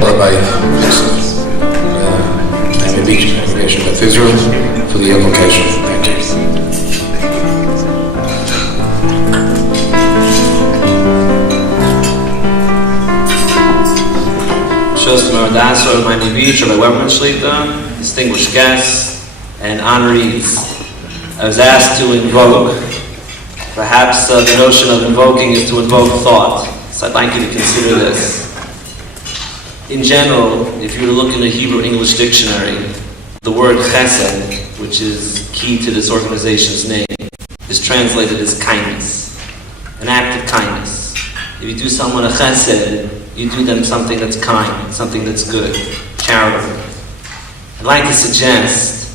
Rabbi Bixon, Invocation of Israel, for the invocation. Thank you. Distinguished guests and honorees, I was asked to invoke. Perhaps the notion of invoking is to invoke thought, so I'd like you to consider this. In general, if you were to look in the Hebrew-English dictionary, the word chesed, which is key to this organization's name, is translated as kindness, an act of kindness. If you do someone a chesed, you do them something that's kind, something that's good, charitable. I'd like to suggest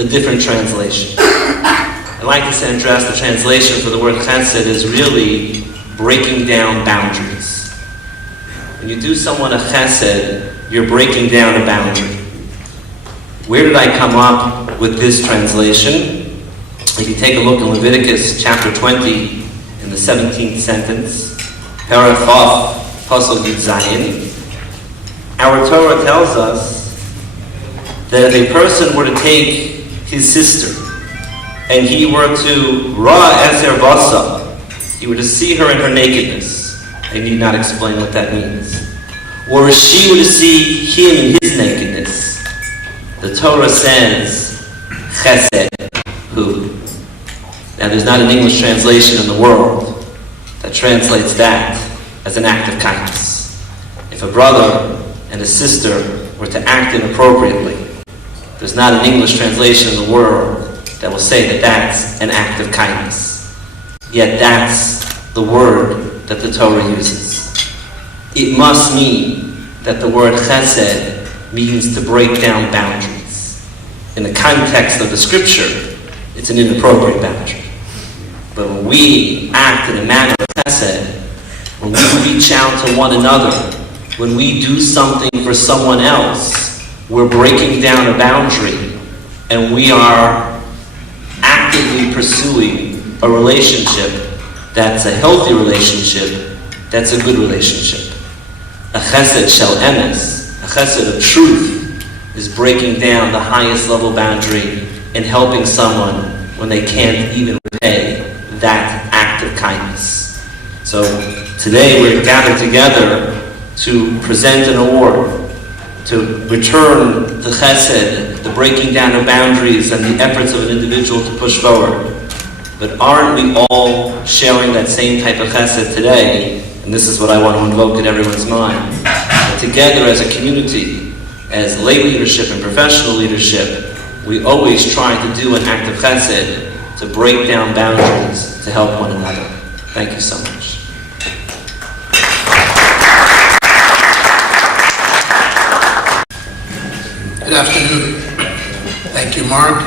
a different translation. I'd like to suggest the translation for the word chesed is really breaking down boundaries. When you do someone a chesed, you're breaking down a boundary. Where did I come up with this translation? If you take a look in Leviticus chapter 20, in the 17th sentence, Perek Chof, Pasuk Yud Zayin, our Torah tells us that if a person were to take his sister and he were to Ra Ezer Basa, he were to see her in her nakedness. I need not explain what that means. Or if she were to see him in his nakedness, the Torah says, Chesed Hu. Now there's not an English translation in the world that translates that as an act of kindness. If a brother and a sister were to act inappropriately, there's not an English translation in the world that will say that that's an act of kindness. Yet that's the word that the Torah uses. It must mean that the word chesed means to break down boundaries. In the context of the scripture, it's an inappropriate boundary. But when we act in a manner of chesed, when we reach out to one another, when we do something for someone else, we're breaking down a boundary and we are actively pursuing a relationship that's a healthy relationship, that's a good relationship. A Chesed Shel Emes, a Chesed of truth, is breaking down the highest level boundary and helping someone when they can't even repay that act of kindness. So today we're gathered together to present an award, to return the Chesed, the breaking down of boundaries and the efforts of an individual to push forward. But aren't we all sharing that same type of chesed today? And this is what I want to invoke in everyone's mind. That together as a community, as lay leadership and professional leadership, we always try to do an act of chesed to break down boundaries to help one another. Thank you so much. Good afternoon. Thank you, Mark.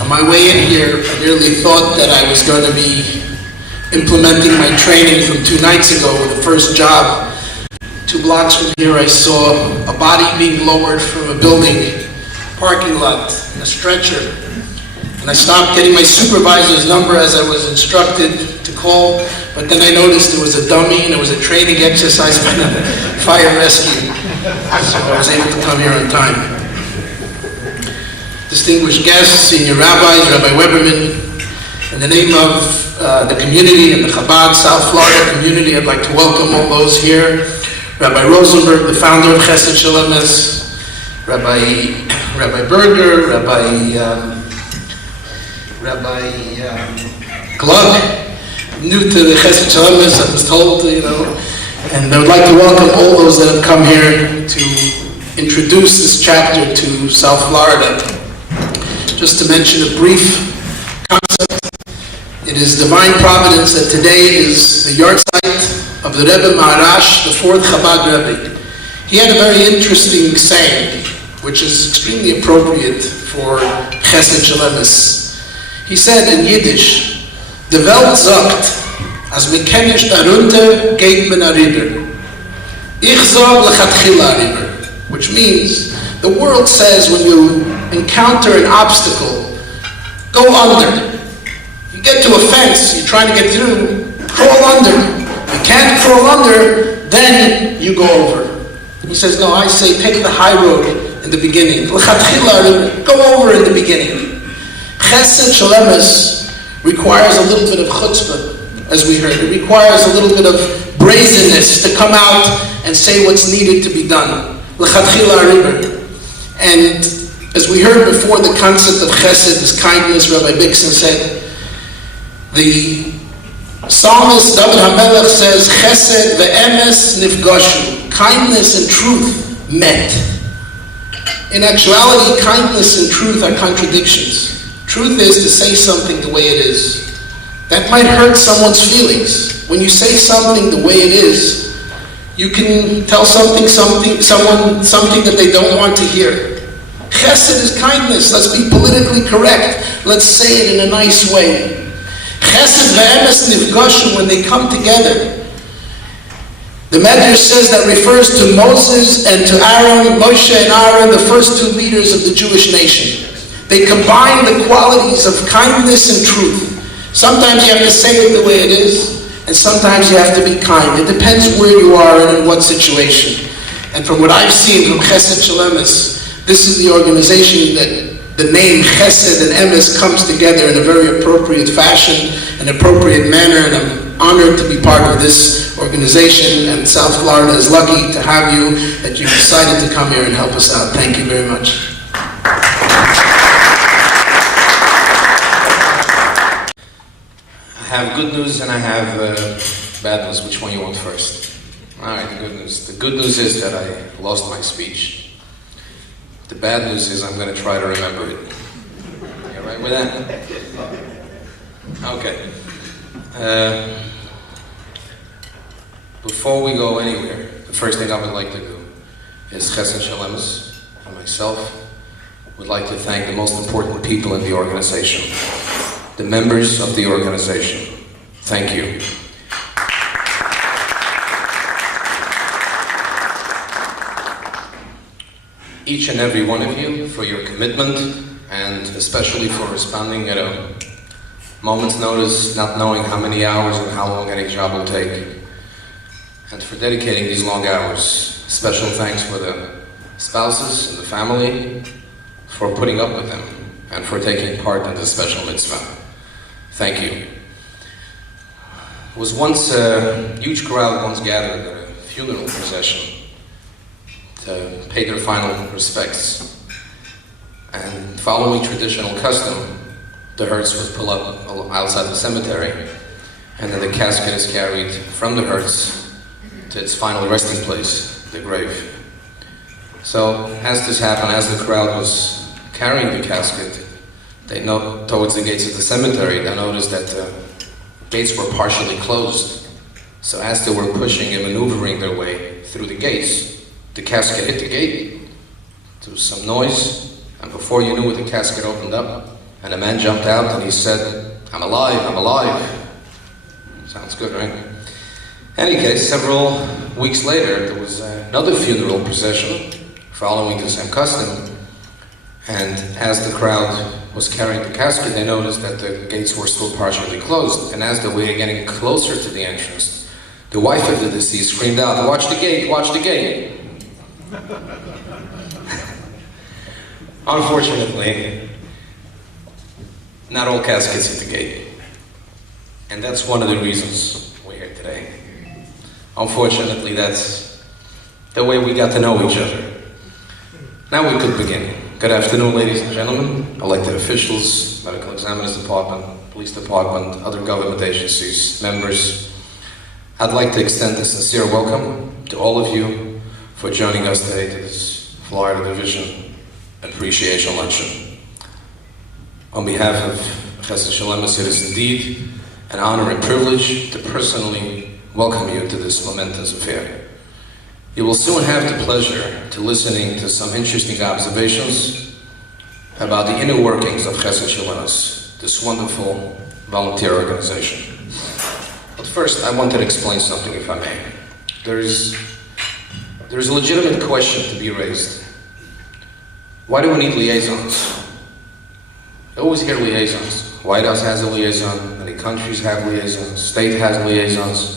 On my way in here, I really thought that I was going to be implementing my training from 2 nights ago, the first job. 2 blocks from here, I saw a body being lowered from a building parking lot in a stretcher. And I stopped getting my supervisor's number as I was instructed to call, but then I noticed there was a dummy and it was a training exercise by the fire rescue. So I was able to come here on time. Distinguished guests, senior rabbis, Rabbi Weberman, in the name of the community and the Chabad South Florida community, I'd like to welcome all those here. Rabbi Rosenberg, the founder of Chesed Shel Emes, Rabbi Berger, Rabbi Glug, new to the Chesed Shel Emes, I was told, and I would like to welcome all those that have come here to introduce this chapter to South Florida. Just to mention a brief concept, it is divine providence that today is the yard site of the Rebbe Maharash, the fourth Chabad Rebbe. He had a very interesting saying, which is extremely appropriate for Chesed Shel Emes. He said in Yiddish, "The Welt sagt, as me kennisch darunter geht men a river. Ich sag lechatchila a river," which means the world says when you encounter an obstacle, go under. You get to a fence, you're trying to get through, crawl under. You can't crawl under, then you go over. He says, no, I say take the high road in the beginning. Go over in the beginning. Chesed Shel Emes requires a little bit of chutzpah, as we heard. It requires a little bit of brazenness to come out and say what's needed to be done. And as we heard before, the concept of chesed is kindness. Rabbi Bixon said, the psalmist David HaMelech says, chesed ve'emes nifgashu. Kindness and truth met. In actuality, kindness and truth are contradictions. Truth is to say something the way it is. That might hurt someone's feelings. When you say something the way it is, you can tell someone something that they don't want to hear. Chesed is kindness. Let's be politically correct. Let's say it in a nice way. Chesed ve'emes nifgashu, when they come together. The Medrash says that refers to Moses and to Aaron, Moshe and Aaron, the first two leaders of the Jewish nation. They combine the qualities of kindness and truth. Sometimes you have to say it the way it is, and sometimes you have to be kind. It depends where you are and in what situation. And from what I've seen from Chesed Shel Emes, this is the organization that the name Chesed and Emes comes together in a very appropriate fashion, an appropriate manner, and I'm honored to be part of this organization, and South Florida is lucky to have you, that you decided to come here and help us out. Thank you very much. I have good news and I have bad news. Which one you want first? All right, the good news. The good news is that I lost my speech. The bad news is I'm going to try to remember it. You all right with that? Okay. Before we go anywhere, the first thing I would like to do is Chesed Shel Emes and myself would like to thank the most important people in the organization, the members of the organization. Thank you. Each and every one of you for your commitment, and especially for responding at a moment's notice, not knowing how many hours and how long any job will take, and for dedicating these long hours. Special thanks for the spouses and the family for putting up with them and for taking part in this special mitzvah. Thank you. There was once a huge crowd gathered at a funeral procession to pay their final respects. And following traditional custom, the hearse was pulled up outside the cemetery, and then the casket is carried from the hearse to its final resting place, the grave. So, as this happened, as the crowd was carrying the casket, they towards the gates of the cemetery, they noticed that the gates were partially closed. So as they were pushing and maneuvering their way through the gates, the casket hit the gate. There was some noise, and before you knew it, the casket opened up, and a man jumped out and he said, "I'm alive, I'm alive." Sounds good, right? In any case, several weeks later, there was another funeral procession following the same custom, and as the crowd was carrying the casket, they noticed that the gates were still partially closed, and as they were getting closer to the entrance, the wife of the deceased screamed out, "Watch the gate, watch the gate." Unfortunately, not all caskets hit the gate. And that's one of the reasons we're here today. Unfortunately, that's the way we got to know each other. Now we could begin. Good afternoon, ladies and gentlemen, elected officials, medical examiners department, police department, other government agencies, members. I'd like to extend a sincere welcome to all of you for joining us today to this Florida Division Appreciation Luncheon. On behalf of Chesed Shel Emes, it is indeed an honor and privilege to personally welcome you to this momentous affair. You will soon have the pleasure to listening to some interesting observations about the inner workings of Chesed Shel Emes, this wonderful volunteer organization. But first, I wanted to explain something, if I may. There's a legitimate question to be raised. Why do we need liaisons? I always hear liaisons. White House has a liaison, many countries have liaisons, state has liaisons.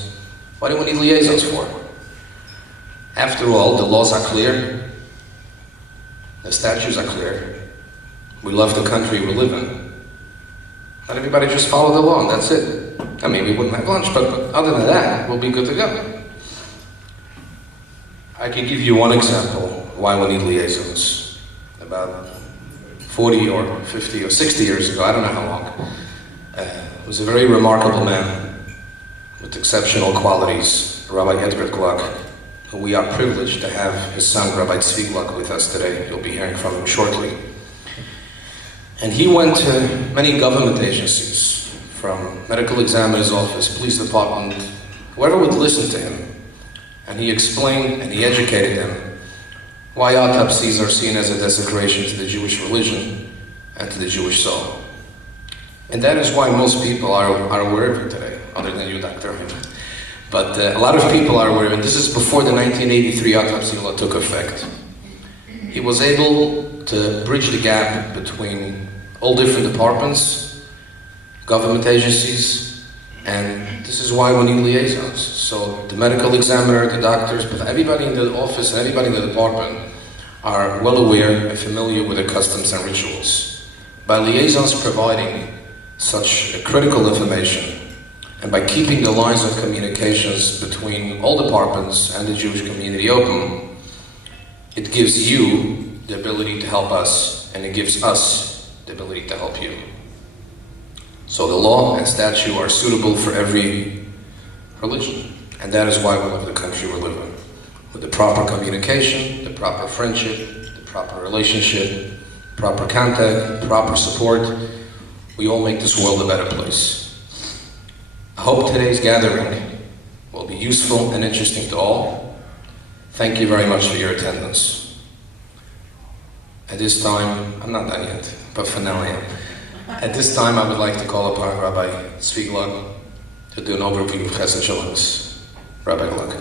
What do we need liaisons for? After all, the laws are clear, the statutes are clear. We love the country we live in. Let everybody just follow the law, and that's it. I mean, we wouldn't have lunch, but other than that, we'll be good to go. I can give you one example why we need liaisons. About 40 or 50 or 60 years ago, I don't know how long, was a very remarkable man with exceptional qualities, Rabbi Edgar Gluck, who we are privileged to have his son, Rabbi Tzvi Gluck, with us today. You'll be hearing from him shortly. And he went to many government agencies, from medical examiner's office, police department, whoever would listen to him. And he explained and he educated them why autopsies are seen as a desecration to the Jewish religion and to the Jewish soul. And that is why most people are aware of it today, other than you, Dr. Hyman. But a lot of people are aware of it. This is before the 1983 autopsy law took effect. He was able to bridge the gap between all different departments, government agencies, and this is why we need liaisons. So the medical examiner, the doctors, but everybody in the office and everybody in the department are well aware and familiar with the customs and rituals. By liaisons providing such critical information, and by keeping the lines of communications between all departments and the Jewish community open, it gives you the ability to help us, and it gives us the ability to help you. So the law and statute are suitable for every religion, and that is why we love the country we live in. With the proper communication, the proper friendship, the proper relationship, proper contact, proper support, we all make this world a better place. I hope today's gathering will be useful and interesting to all. Thank you very much for your attendance. At this time, I'm not done yet, but for now I am. At this time, I would like to call upon Rabbi Tzvi Gluck to do an overview of Chesed Shel Emes. Rabbi Gluck.